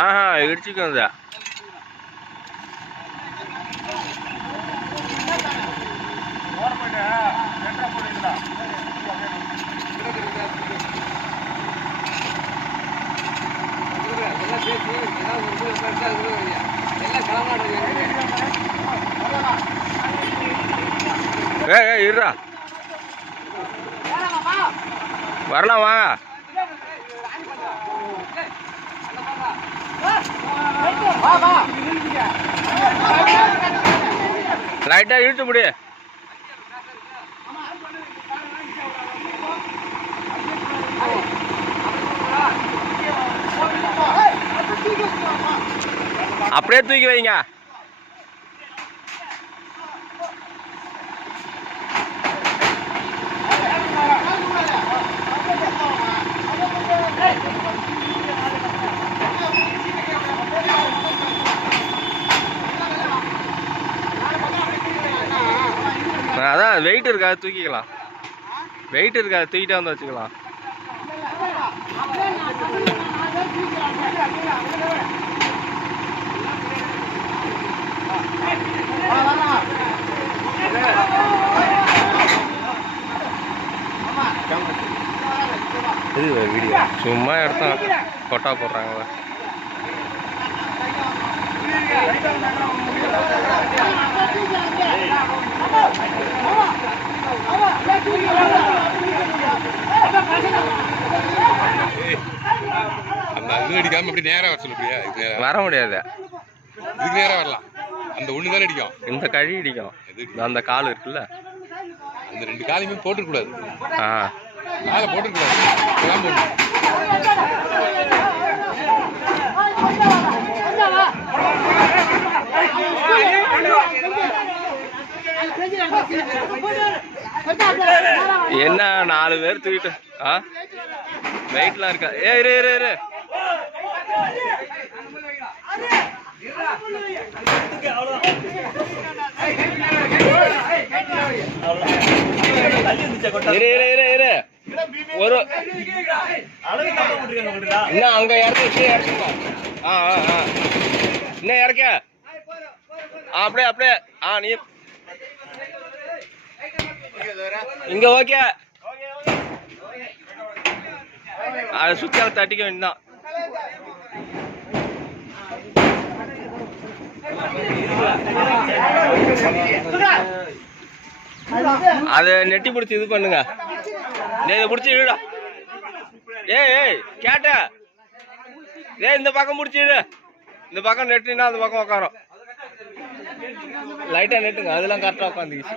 ஆஹா இடிச்சுக்கோங்க. இருடா வரலாம் வாங்க. லைட்டா இழுத்து முடி. அப்படியே தூக்கி வைங்க. அதான் வெயிட் இருக்காது, தூக்கிக்கலாம். வெயிட் இருக்காது, தூக்கிட்டே வந்து வச்சுக்கலாம். இது வீடியோ சும்மா எடுத்தான் கொட்டா போடுறாங்க. அடிக்காம அப்படி நேரா வர சொல்லுறியா? வர முடியாது, இதுக்கு நேரா வரலாம். அந்த ஒண்ணு தானே அடிக்கும், இந்த கழி அடிக்கும். அந்த கால் இருக்குல்ல, அந்த ரெண்டு காலையுமே போட்டுக்கூடாது. காலை போட்டுக்கூடாது. என்ன 4 பேர் தூக்கிட்டு வெயிட்லாம் இருக்கா? இரு இரு இரு. ஒரு இன்னும் அங்க இறக்க இன்னும் இறக்க. அப்படியே அப்படியே. நீ இங்க ஓகே. அதை சுத்தி தட்டிக்க வேண்டியதான். அதை நெட்டி பிடிச்சி இது பண்ணுங்க. இதை பிடிச்சி இழுடா. ஏய் கேட்ட இந்த பக்கம் பிடிச்சிடு. இந்த பக்கம் நெட்டினா அந்த பக்கம் உட்காரும். லைட்டா நெட்டுங்க, அதெல்லாம் கரெக்டா உட்காந்துக்கிச்சு.